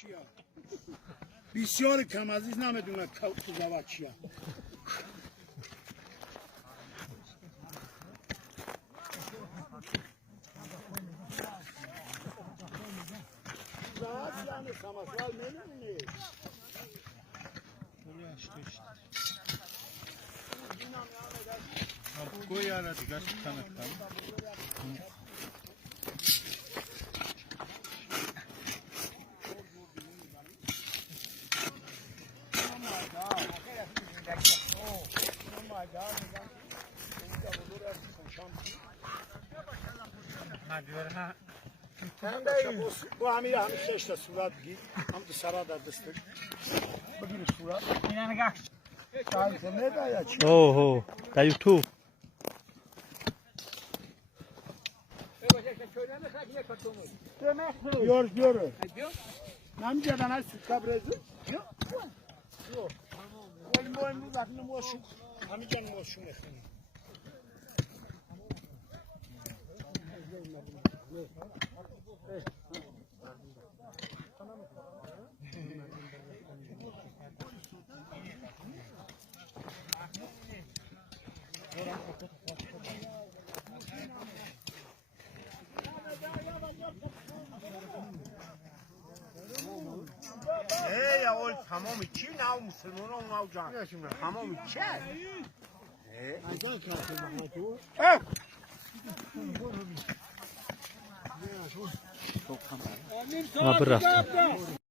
چیا بسیار کم عزیز نمیدونه قضاوت چیه قضاوت یعنی سمسوال میدونی کوی یاره دیگه کنه bu همین işte surat giy هم تو سرا در دسته بگیر صورت اینا نگاه سالسه ندا یا چی اوه در یوتیوب Gör. Nam jadan ay sütka brezu. Yok. Yok. Boyun bak ne moşu. Ham jan moşu ne khana. یا اول تمامی چی ناو مسلمان و ناو جان تمامی چه برفت